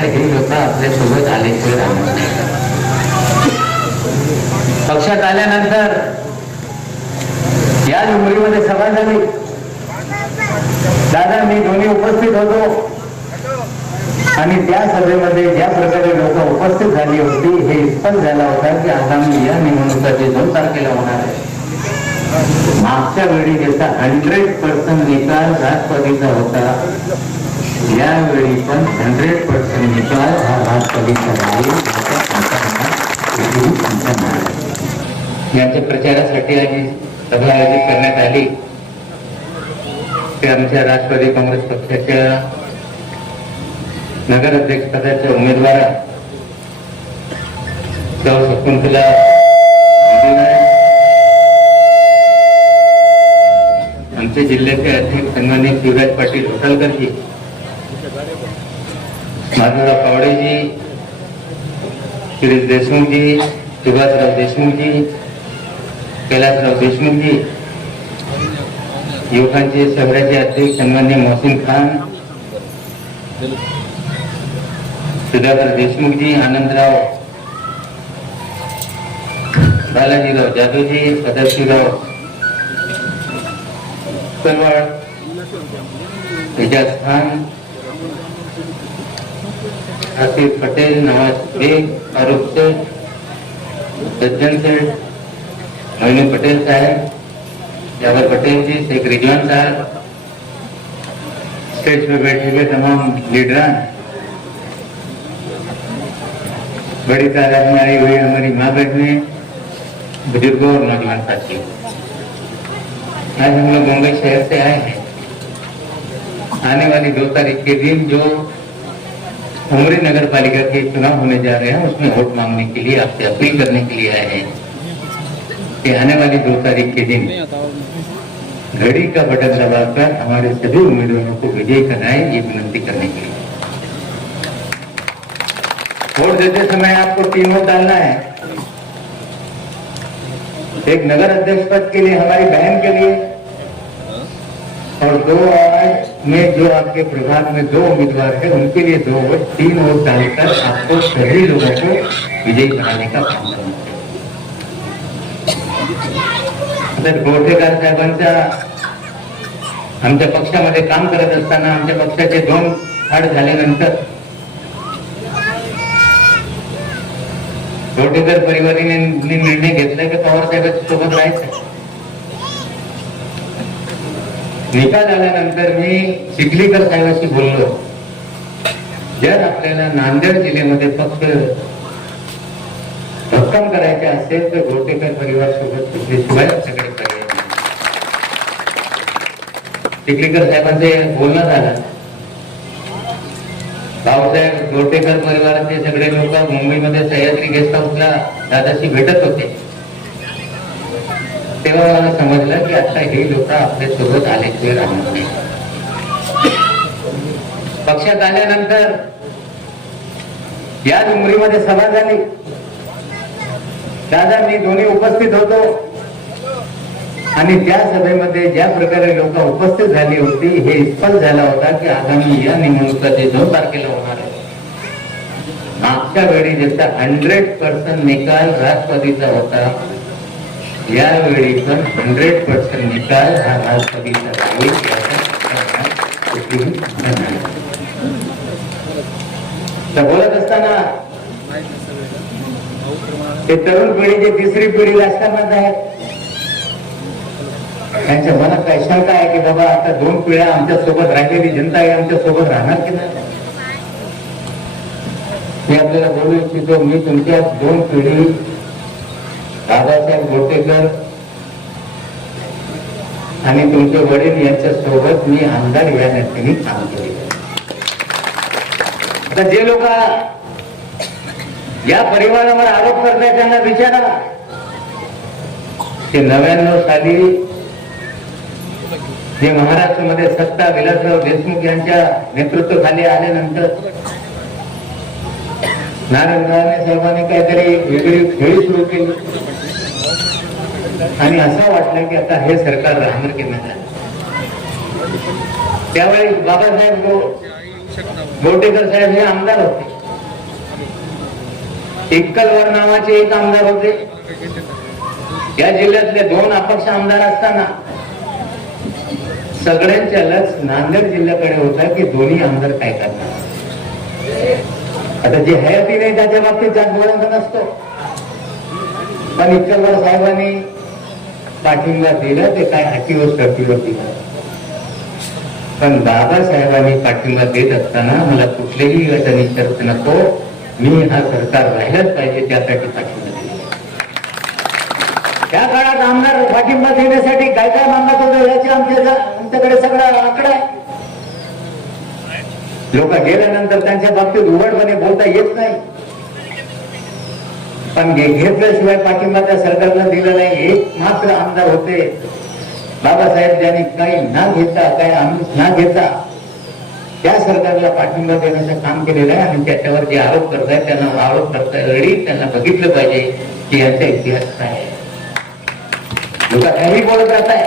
आता हे लोक आपल्या सोबत आल्याशिवाय राहणार नाही. पक्षात आल्यानंतर या उमरीमध्ये सभा झाली. दादा मी दोन्ही उपस्थित होतो आणि त्या सभेमध्ये ज्या प्रकारे लोक उपस्थित झाली होती हे स्पष्ट झाला होता की आगामी या निवडणुका जे 2 तारखेला होणार आहे, मागच्या वेळी ज्याचा 100% निकाल राष्ट्रवादीचा होता, यावेळी पण 100% निकाल हा राष्ट्रवादीचा राहील. यांच्या प्रचारासाठी आम्ही सभा आयोजित करण्यात आली. ते आमच्या राष्ट्रवादी काँग्रेस पक्षाच्या नगर अध्यक्ष पदाच्या उमेदवार सौ शकुंतला आमचे जिल्ह्याचे अध्यक्ष सन्माननीय शिवराज पाटील होटलकरजी, माधवराव पावडेजी, शिरीष देशमुखजी, सुभाषराव देशमुखजी, कैलासराव देशमुखजी, युवकांचे शहराचे अध्यक्ष सन्माननीय मोहसिन खान, सुधाकर देशमुखजी, आनंदराव बालाजीराव जाधवजी, सदाशिवराव कनवाड, एजाज खान, आसिफ पटेल, नवाज बेग, फारूक शेख, सज्जन सेठ, मोइनू पटेल साहब, जावर पटेल जी, शेख रिजवान साहब, स्टेज पे बैठे हुए तमाम लीडरान, बड़ी तादाद में आई हुई हमारी माँ बहनें, बुजुर्गों और नौजवान साथियों, आज हम लोग मुंबई शहर से आए हैं. आने वाली 2 तारीख के दिन जो उमरी नगर पालिका के चुनाव होने जा रहे हैं उसमें वोट मांगने के लिए, आपसे अपील करने के लिए आए हैं कि आने वाली 2 तारीख के दिन घड़ी का बटन दबाकर हमारे सभी उम्मीदवारों को विजयी कराएं, ये विनंती करने के लिए. वोट देते समय आपको 3 वोट डालना है. एक नगर अध्यक्ष पद के लिए हमारी बहन के लिए, और 2 आज में जो आपके प्रभाग में 2 उम्मीदवार है उनके लिए 2 वोट, 3 वोट डालकर आपको सभी लोगों को विजयी बनाने का काम करना है. गोटेकर साहेबांच्या आमच्या पक्षामध्ये काम करत असताना आमच्या पक्षाचे 2 फाड झाल्यानंतर गोटेकर परिवाराने निर्णय घेतला की पवार साहेबांच्या सोबत राहायचं. निकाल आल्यानंतर मी चिखलीकर साहेबांशी बोललो, जर आपल्याला नांदेड जिल्ह्यामध्ये पक्ष भक्कम करायचे असेल तर गोटेकर परिवार सोबत चिखलीशिवाय आपल्याकडे पर्याय नाही. चिखलीकर साहेबांचे बोलणं झालं. भाऊसाहेब गोटेकर परिवाराचे सगळे लोक मुंबईमध्ये सह्याद्री गेस्ट हाऊसला दादाशी भेटत होते. तेव्हा मला समजलं की आता हे लोक आपल्या सोबत आल्याशिवाय राहणार नाही. पक्षात आल्यानंतर या उमरीमध्ये सभा झाली. दादा मी दोन्ही उपस्थित होतो आणि त्या सभेमध्ये ज्या प्रकारे लोक उपस्थित झाली होती हे स्पष्ट झाला होता की आगामी या निवडणुका जे 2 तारखेला होणार आहे, मागच्या वेळी ज्याचा 100% निकाल राष्ट्रवादीचा होता, यावेळी पण 100% निकाल हा राष्ट्रवादीचा राहील. तर बोलत असताना ते तरुण पिढीची 3री पिढी राजकारणात आहे. त्यांच्या मनात काय शंका आहे की बाबा आता 2 पिढ्या आमच्या सोबत राहिलेली जनता आहे, आमच्या सोबत राहणार की नाही. मी आपल्याला बोलू इच्छितो, मी तुमच्या 2 पिढी दादासाहेब गोटेकर आणि तुमचे वडील यांच्या सोबत मी आमदार या नेत्यांनी काम केले. आता जे लोक या परिवारावर आरोप करतात त्यांना विचारा की 99 साली जे महाराष्ट्रामध्ये सत्ता विलासराव देशमुख यांच्या नेतृत्वाखाली आल्यानंतर नारायण साहेबांनी काहीतरी वेगळी खेळी सुरू केली आणि असं वाटलं की आता हे सरकार राहणार की नाही. त्यावेळी बाबासाहेब गोटेकर साहेब हे आमदार होते, इक्कलवर नावाचे एक आमदार होते. या जिल्ह्यातले 2 अपक्ष आमदार असताना सगळ्यांच्या लक्ष नांदेड जिल्ह्याकडे होता की दोन्ही आमदार काय करणार. आता जे हयाती नाही त्याच्या बाबतीत जागवायचा नसतो, पण इक्कलवर साहेबांनी पाठिंबा दिला ते काय अटीवर शर्तीवर दिला. पण बाबासाहेबांनी पाठिंबा देत असताना मला कुठलेही अडचणी शर्त नको, मी हा सरकार राहिलाच पाहिजे त्यासाठी पाठिंबा दिला. त्या काळात आमदार पाठिंबा देण्यासाठी काय काय मागत होतं याची आमच्याकडे सगळा आकडा आहे. लोक गेल्यानंतर त्यांच्या बाबतीत उघडपणे बोलता येत नाही, पण घेतल्याशिवाय पाठिंबा त्या सरकारला दिला नाही. एक मात्र आमदार होते बाबासाहेब, ज्यांनी काही ना घेता काही आमिष ना घेता त्या सरकारला पाठिंबा देण्याचं काम केलेलं आहे. आणि त्याच्यावर जे आरोप करतायत त्यांना आरोप करतावेळी त्यांना बघितलं पाहिजे की यांचा इतिहास काय आहे. लोक काही बोलत राहत आहे,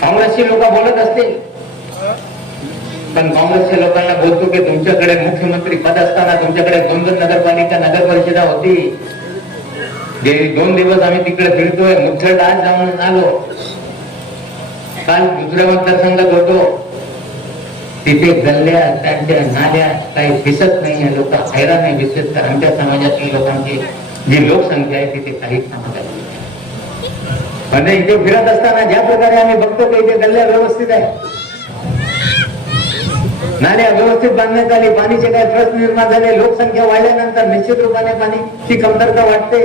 काँग्रेसची लोक बोलत असतील, पण काँग्रेसच्या लोकांना बोलतो की तुमच्याकडे मुख्यमंत्री पद असताना तुमच्याकडे 2 नगरपालिका नगर परिषदा होती. गेली 2 दिवस आम्ही तिकडे फिरतोय, मुठ्ठड आज जाऊन आलो. काल दुसऱ्या मतदारसंघात होतो, तिथे गल्ल्या त्यांच्या नाल्या काही दिसत नाही. लोक हैराण आहे, विशेषतः आमच्या समाजातील लोकांची जी लोकसंख्या आहे तिथे काही कामं झाली. म्हणजे इथे फिरत असताना ज्या प्रकारे आम्ही बघतो की इथे गल्ल्या व्यवस्थित आहे, नाल्या व्यवस्थित बांधण्यात आली, पाणीचे काही प्रश्न निर्माण झाले. लोकसंख्या वाढल्यानंतर निश्चित रूपाने पाणीची कमतरता वाटते.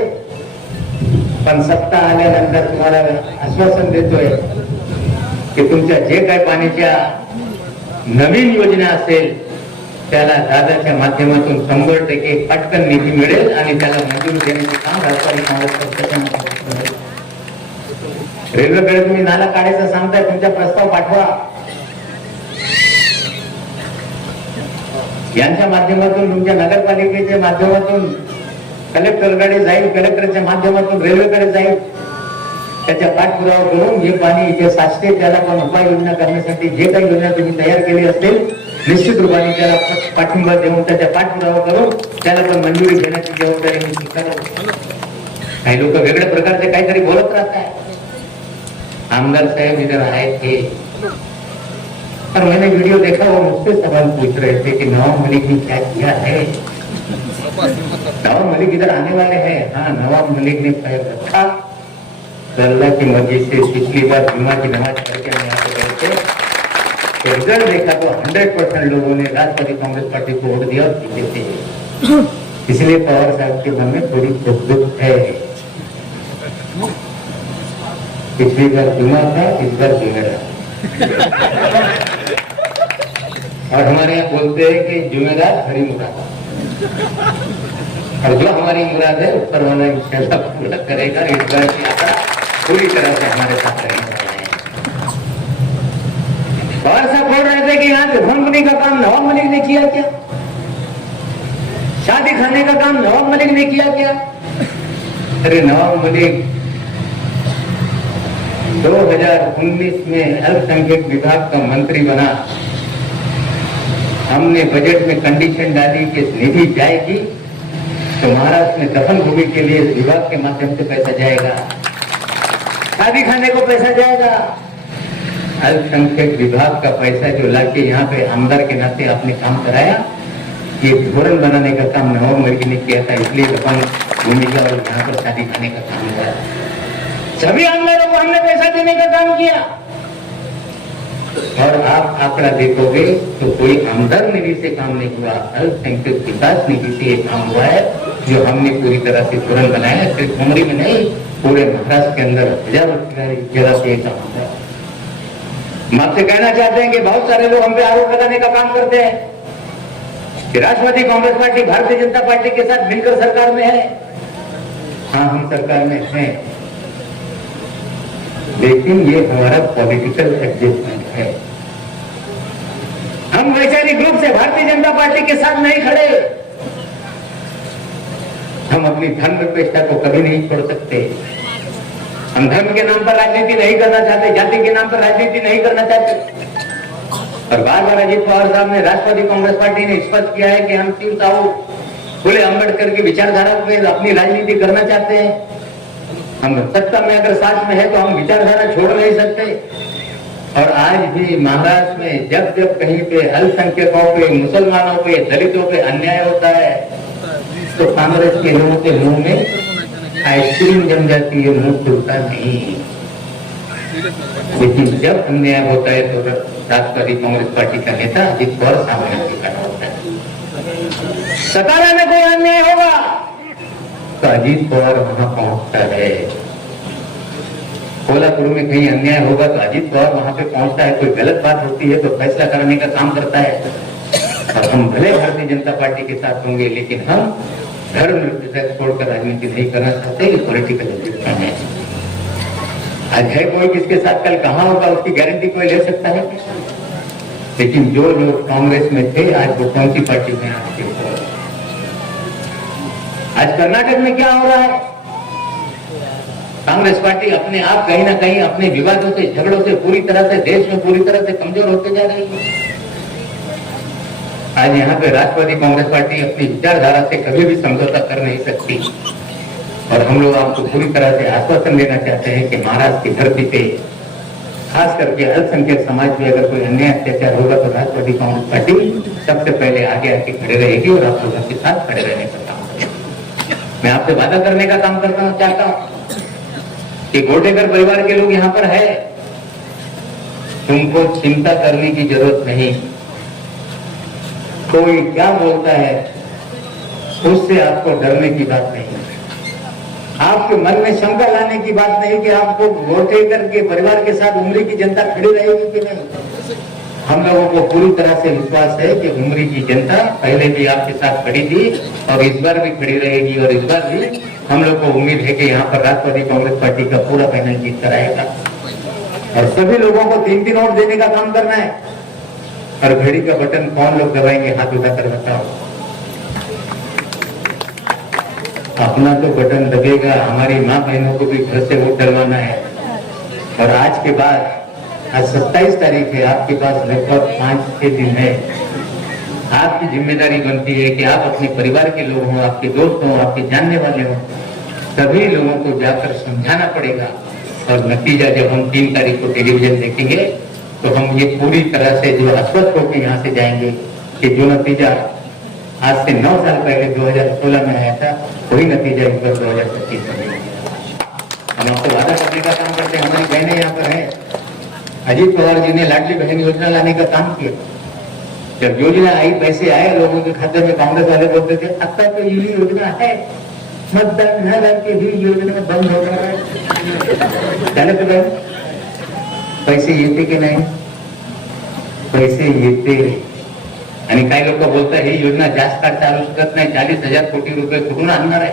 पण सत्ता आल्यानंतर तुम्हाला आश्वासन देतोय की तुमच्या जे काही पाण्याच्या नवीन योजना असेल त्याला दादाच्या माध्यमातून 100% पटकन निधी मिळेल आणि त्याला मंजुरी देण्याचे काम राष्ट्रवादी काँग्रेस पक्षाच्या. रेल्वेकडे तुम्ही नाला काढायचं सांगताय, तुमचा प्रस्ताव पाठवा. यांच्या माध्यमातून तुमच्या नगरपालिकेच्या माध्यमातून कलेक्टरकडे जाईल, कलेक्टरच्या माध्यमातून रेल्वेकडे जाईल. त्याच्या पाठपुरावा करून जे पाणी इथे साचते त्याला पण उपाययोजना करण्यासाठी जे काही योजना तुम्ही तयार केली असेल निश्चित रूपाने त्याला पाठिंबा देऊन त्याच्या पाठपुरावा करून त्याला पण मंजुरी देण्याची जबाबदारी मी स्वीकारतो. काही लोक वेगळ्या प्रकारचे काहीतरी बोलत राहत आहे. आमदार साहेब इधर आए थे और मैंने वीडियो देखा, वो मुझसे सवाल पूछ रहे थे कि नवाब मलिक ने क्या किया है. नवाब मलिक इधर आने वाले हैं. हाँ, नवाब मलिक ने पैर रखा, अल्लाह की मर्जी से पिछली बार जुम्मा की नमाज पढ़ के यहाँ पे गए थे, रिजल्ट देखा तो 100% लोगों ने राष्ट्रवादी कांग्रेस पार्टी को वोट दिया और जीते थे. इसलिए पवार साहब के मन में थोड़ी दुख है. पिछली बार जुम्मा था, इस बार जुमेरा. और हमारे यहाँ बोलते हैं कि जुमेरात हरी मुराद, और जो हमारी मुराद है ऊपर वाला इंशाअल्लाह पूरा करेगा. इस बार की यात्रा पूरी तरह से हमारे साथ रहने वाला है. और सब बोल रहे थे कि यहाँ से धर्मपुरी का काम नवाब मलिक ने किया क्या, शादी खाने का काम नवाब मलिक ने किया क्या. अरे नवाब मलिक 2019 में अल्पसंख्यक विभाग का मंत्री बना. हमने बजट में कंडीशन डाली कि निधि जाएगी तो महाराष्ट्र में दफन भूमि के लिए विभाग के माध्यम से पैसा जाएगा, शादी खाने को पैसा जाएगा. अल्पसंख्यक विभाग का पैसा जो लाके यहाँ पे आमदार के नाते आपने काम कराया, ये धोरण बनाने का काम नवाब मलिक ने किया था. इसलिए दफन भूमि का और यहाँ पर शादी खाने का काम हुआ. सभी आमदारों को हमने पैसा देने का काम किया. और आप आंकड़ा देखोगे तो कोई आमदार निधि से काम नहीं हुआ, अल्पसंख्यक विकास निधि से ये काम हुआ है जो हमने पूरी तरह से धोरण बनाया है. सिर्फ उमरी में नहीं, पूरे महाराष्ट्र के अंदर हजारों जगह से ये काम हुआ है. हम आपसे कहना चाहते हैं कि बहुत सारे लोग हम पे आरोप लगाने का काम करते हैं कि राष्ट्रवादी कांग्रेस पार्टी भारतीय जनता पार्टी के साथ मिलकर सरकार में है. हाँ, हम सरकार में हैं, लेकिन ये हमारा पॉलिटिकल एडजस्टमेंट है. हम वैचारिक रूप से भारतीय जनता पार्टी के साथ नहीं खड़े. हम अपनी धर्मनिरपेक्षता को कभी नहीं छोड़ सकते. हम धर्म के नाम पर राजनीति नहीं करना चाहते, जाति के नाम पर राजनीति नहीं करना चाहते. और बार बार अजीत पवार साहब ने, राष्ट्रवादी कांग्रेस पार्टी ने स्पष्ट किया है कि हम शिव साहू फुले अम्बेडकर की विचारधारा पे अपनी राजनीति करना चाहते हैं। हम सत्ता में अगर साथ में है तो हम विचारधारा छोड़ नहीं सकते। और आज भी महाराष्ट्र में जब जब कहीं पे अल्पसंख्यकों पे, मुसलमानों पे, दलितों पे अन्याय होता है तो कांग्रेस के लोगों के मुंह में आइसक्रीम जम जाती है, मुंह खुलता नहीं। लेकिन जब अन्याय होता है तो राष्ट्रवादी कांग्रेस पार्टी का नेता अजीत पवार सामने खड़ा होता है। सतारा में कोई अन्याय होगा तो अजीत पवार वहां पहुंचता है। कोल्हापुर में कहीं अन्याय होगा तो अजीत पवार वहां पे पहुंचता है। कोई गलत बात होती है तो फैसला करने का काम करता है। और हम भले भारतीय जनता पार्टी के साथ होंगे, लेकिन हम धर्म छोड़कर राजनीति नहीं करना चाहते। ये पॉलिटिकल एजेंडा है। आज है कोई किसके साथ कल कहां होगा उसकी गारंटी कोई ले सकता है? लेकिन जो लोग कांग्रेस में थे आज वो कौन सी पार्टी में आते हो? आज कर्नाटक में क्या हो रहा है? कांग्रेस पार्टी अपने आप कहीं ना कहीं अपने विवादों से, झगड़ों से पूरी तरह से देश में पूरी तरह से कमजोर होते जा रही है। आज यहाँ पे राष्ट्रवादी कांग्रेस पार्टी अपनी विचारधारा से कभी भी समझौता कर नहीं सकती। और हम लोग आपको पूरी तरह से आश्वासन देना चाहते हैं कि महाराष्ट्र की धरती पे खास करके अल्पसंख्यक समाज में अगर कोई अन्याय अत्याचार होगा तो राष्ट्रवादी कांग्रेस पार्टी सबसे पहले आगे आके खड़े रहेगी और आप लोगों के साथ खड़े रहने का काम करेगी। मैं आपसे वादा करने का काम करना चाहता हूँ कि गोटेकर परिवार के लोग यहाँ पर है, तुमको चिंता करने की जरूरत नहीं। कोई क्या बोलता है उससे आपको डरने की बात नहीं, आपके मन में शंका लाने की बात नहीं कि आपको गोटेकर के परिवार के साथ उमरी की जनता खड़ी रहेगी कि नहीं। हम लोगों को पूरी तरह से विश्वास है कि उमरी की जनता पहले भी आपके साथ खड़ी थी और इस बार भी खड़ी रहेगी। और इस बार भी हम लोग को उम्मीद है कि यहाँ पर राष्ट्रवादी कांग्रेस पार्टी का पूरा पैनल जीत कर आएगा। और सभी लोगों को 3-3 वोट देने का काम करना है। और घड़ी का बटन कौन लोग दबाएंगे? हाथ उठाकर बताओ। अपना तो बटन दबेगा, हमारी माँ बहनों को भी घर से वोट डलवाना है। और आज के बाद, आज 27 तारीख है, आपके पास लगभग 5-6 दिन है। आपकी जिम्मेदारी बनती है कि आप अपने परिवार के लोग हों, आपके दोस्त हों, आपके जानने वाले हों, सभी लोगों को जाकर समझाना पड़ेगा। और नतीजा जब हम 3 तारीख को टेलीविजन देखेंगे तो हम ये पूरी तरह से जो आश्वस्त होकर यहाँ से जाएंगे कि जो नतीजा आज से 9 साल पहले 2016 में आया था वही नतीजा इस बार 2025 में मिलेगा। हम आपको वादा करने का काम करते हैं। हमारी बहनें यहाँ पर है। अजीत पवार जी ने लाडली बहन योजना लाने का काम किया। जब योजना आई, पैसे आए लोगों के खाते में, कांग्रेस वाले बोलते थे अब तक तो ये योजना है, मतदान न करके भी योजना बंद हो रहा है। चले तो पैसे येते की नाही? पैसे येते। आणि काही लोक बोलतात ही योजना जास्त काळ चालू शकत नाही, 40,000 कोटी रुपये कुठून आणणार आहे?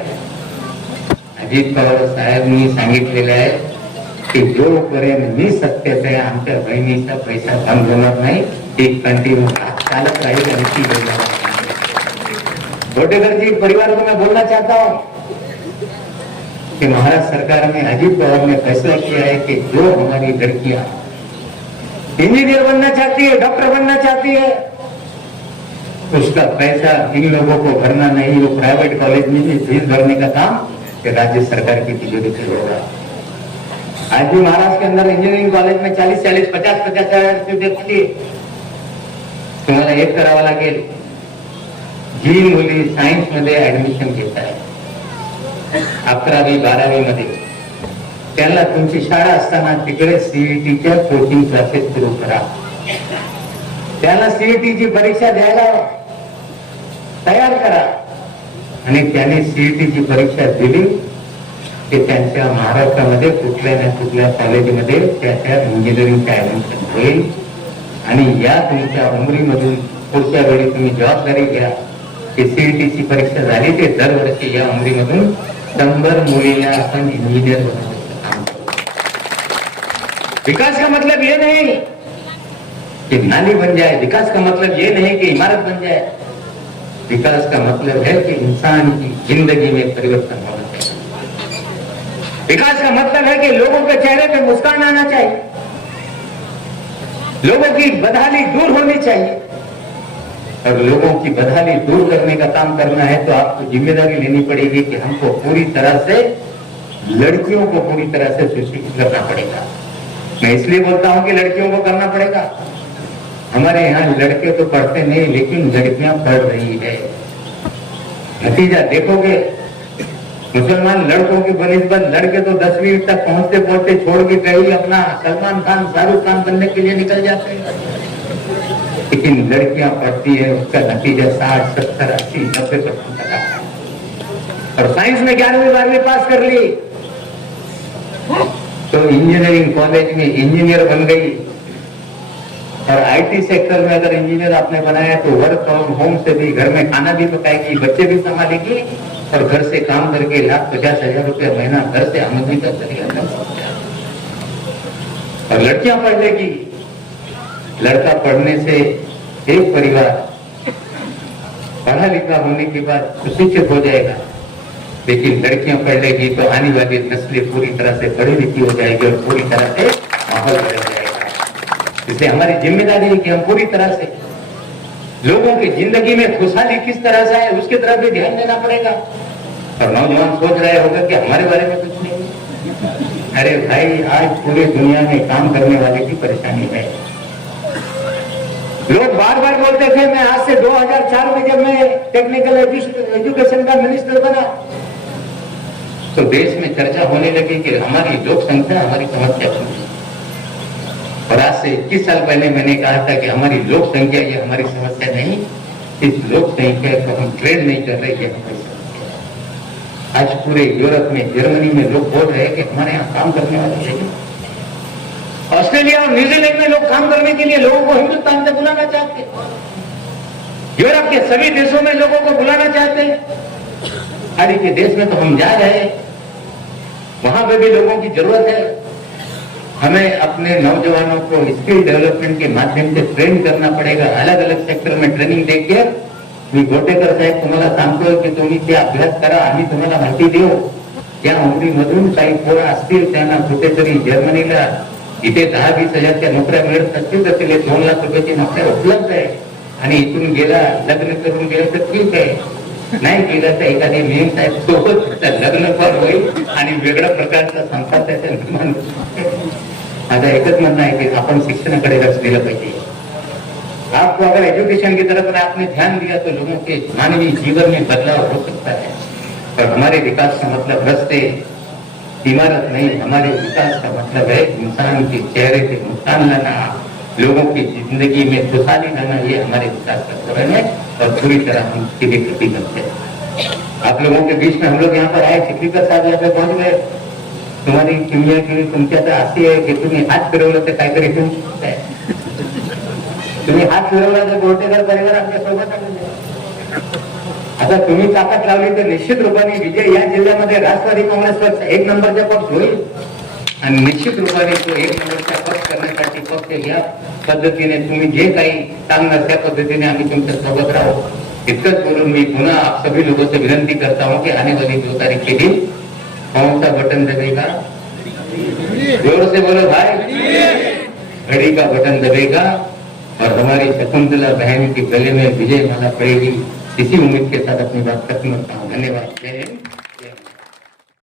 अजित पवार साहेबांनी सांगितलेलं आहे की जोपर्यंत मी सत्तेत आहे आमच्या बहिणीचा पैसा बंद होणार नाही, ती कंटिन्यू चालत राहील। आणि योजना गोटेकर जी परिवार को मैं बोलना चाहता हूँ कि महाराष्ट्र सरकार में अजीत पवार ने फैसला किया है कि जो हमारी लड़कियां इंजीनियर बनना चाहती है, डॉक्टर बनना चाहती है, उसका पैसा इन लोगों को भरना नहीं, वो प्राइवेट कॉलेज में भी फीस भरने का काम कि राज्य सरकार की तिजोरी से होगा। आज भी महाराष्ट्र के अंदर इंजीनियरिंग कॉलेज में 40-40, 50-50 हजार रुपये तुम्हाला एक करावा लागेल। जी मुली सायन्स मध्ये ऍडमिशन घेत आहे 11वी 12वी मध्ये, त्याला तुमची शाळा असताना तिकडे सीईटीच्या कोचिंग क्लासेस सुरू करा, त्याला सीईटीची परीक्षा द्यायला तयार करा। आणि त्याने सीईटीची परीक्षा दिली की त्यांच्या महाराष्ट्रामध्ये कुठल्या ना कुठल्या कॉलेजमध्ये त्याच्या इंजिनिअरिंगचं ऍडमिशन होईल। आणि या तुमच्या उमरीमधून पुढच्या वेळी तुम्ही जबाबदारी घ्या की सीईटीची परीक्षा झाली ते दरवर्षी या उमरीमधून 100 मुलीला आपण इंजिनियर बनवण्याचं काम करू। विकास का मतलब ये नहीं कि नाली बन जाए, विकास का मतलब ये नहीं कि इमारत बन जाए, विकास का मतलब है कि इंसान की जिंदगी में परिवर्तन होना चाहिए। विकास का मतलब है कि लोगों के चेहरे पे मुस्कान आना चाहिए। लोगों की बदहाली दूर होनी चाहिए, और लोगों की बदहाली दूर करने का काम करना है तो आपको जिम्मेदारी लेनी पड़ेगी कि हमको पूरी तरह से लड़कियों को पूरी तरह से सुशिक्षित करना पड़ेगा। मैं इसलिए बोलता हूं कि लड़कियों को करना पड़ेगा। हमारे यहाँ लड़के तो पढ़ते नहीं, लेकिन लड़कियां पढ़ रही है। नतीजा देखोगे, मुसलमान लड़कों की बनिस्बत लड़के तो 10वीं तक पहुंचते पहुंचते छोड़ के कहीं अपना सलमान खान, शाहरुख खान बनने के लिए निकल जाते हैं, लेकिन लड़कियां पढ़ती है, उसका नतीजा 60, 70, 80, 90% तक आता है। और साइंस में 11वीं 12वीं पास कर ली तो इंजीनियरिंग कॉलेज में इंजीनियर बन गई। और आईटी सेक्टर में अगर इंजीनियर आपने बनाया तो वर्क फ्रॉम होम से भी घर में खाना भी पकाएगी, बच्चे भी संभालेगी, और घर से काम करके 1,50,000 रुपया महीना घर से आमदनी कर चलेगा। और लड़कियां पढ़ लेगी, लड़का पढ़ने से एक परिवार पढ़ा लिखा होने के बाद सुशिक्षित हो जाएगा, लेकिन लड़कियां पढ़ लेगी तो आने वाली नस्लें पूरी तरह से पढ़ी लिखी हो जाएगी और पूरी तरह से माहौल बदल जाएगा। इसलिए हमारी जिम्मेदारी है कि हम पूरी तरह से लोगों की जिंदगी में खुशहाली किस तरह से है उसकी तरफ भी ध्यान देना पड़ेगा। और नौजवान सोच रहे होगा कि हमारे बारे में कुछ नहीं। अरे भाई, आज पूरी दुनिया में काम करने वाले की परेशानी है। लोग बार बार बोलते थे, मैं आज से 2004 में जब मैं टेक्निकल एजुकेशन का मिनिस्टर बना तो देश में चर्चा होने लगी कि हमारी लोक संख्या हमारी समस्या है। और आज से 21 साल पहले मैंने कहा था कि हमारी लोक संख्या ये हमारी समस्या नहीं, इस लोक संख्या को हम ट्रेड नहीं कर रहे, ये हमारी समस्या। आज पूरे यूरोप में, जर्मनी में लोग बोल रहे हैं कि हमारे यहाँ काम करने वाले चाहिए। ऑस्ट्रेलिया और न्यूजीलैंड में लोग काम करने के लिए लोगों को हिंदुस्तान से बुलाना चाहते हैं। यूरोप के सभी देशों में लोगों को बुलाना चाहते हैं। आज के देश में तो हम जा रहे हैं, वहां पे भी लोगों की जरूरत है। हमें अपने नौजवानों को स्किल डेवलपमेंट के माध्यम से ट्रेन करना पड़ेगा। अलग अलग सेक्टर में ट्रेनिंग देके मी गोटेकर साहेब तुम्हाला सांगतोय की तुम्ही ते अभ्यास करा, आम्ही तुम्हाला माहिती देऊ। त्या उमरीमधून काही पोरं असतील त्यांना कुठेतरी जर्मनीला इथे 10-20 हजारच्या नोकऱ्या मिळत असतील तर तिथे 2 लाख रुपयाची नोकऱ्या उपलब्ध आहे, आणि इथून गेला लग्न करून गेलं तर ठीक आहे, नाही केलं तर एखादी मेम साहेब सोबत लग्न पण होईल आणि वेगळ्या प्रकारचा संसार त्याचा निर्माण होईल। माझा एकच म्हणणं आहे कि आपण शिक्षणाकडे लक्ष दिलं पाहिजे। आपको अगर एजुकेशन की तरफ आपने ध्यान दिया तो लोगों के मानवीय जीवन में बदलाव हो सकता है। और हमारे विकास का मतलब रस्ते, इमारत नहीं, हमारे विकास का मतलब है इंसान के चेहरे पे मुस्कान लाना, लोगों की जिंदगी में खुशहाली लाना, ये हमारे विकास का कारण है। और पूरी तरह हम उसके लिए प्रतिबद्ध है। आप लोगों के बीच में हम लोग यहाँ पर आए, चिखलीकर साहब यहाँ पे पहुंच गए। तुम्हारी किमिया की तुमची आता अशी आहे की तुम्ही हात फिरवलं तर काहीतरी तुम्ही हात फिरवला तर गोटेकर परिवार आमच्या सोबत आलेले। आता तुम्ही ताकद लावली तर निश्चित रूपाने विजय या जिल्ह्यामध्ये राष्ट्रवादी काँग्रेसचा 1 नंबरचा पक्ष होईल, आणि निश्चित रूपाने तो 1 नंबरचा पक्ष करण्यासाठी पक्ष या पद्धतीने तुम्ही जे काही सांगणार त्या पद्धतीने आम्ही तुमच्या सोबत राहू। इतकंच बोलून मी पुन्हा आप सभी लोगों से विनंती करता हूँ कि आने वाली 2 तारीख के दिन कौन सा बटन दबेगा? जोर से बोलो भाई, घड़ी का बटन दबेगा और हमारी शकुंतला बहन के गले में विजय माला पड़ेगी। इसी उम्मीद के साथ अपनी बात खत्म करता हूँ। धन्यवाद। जय हिंद।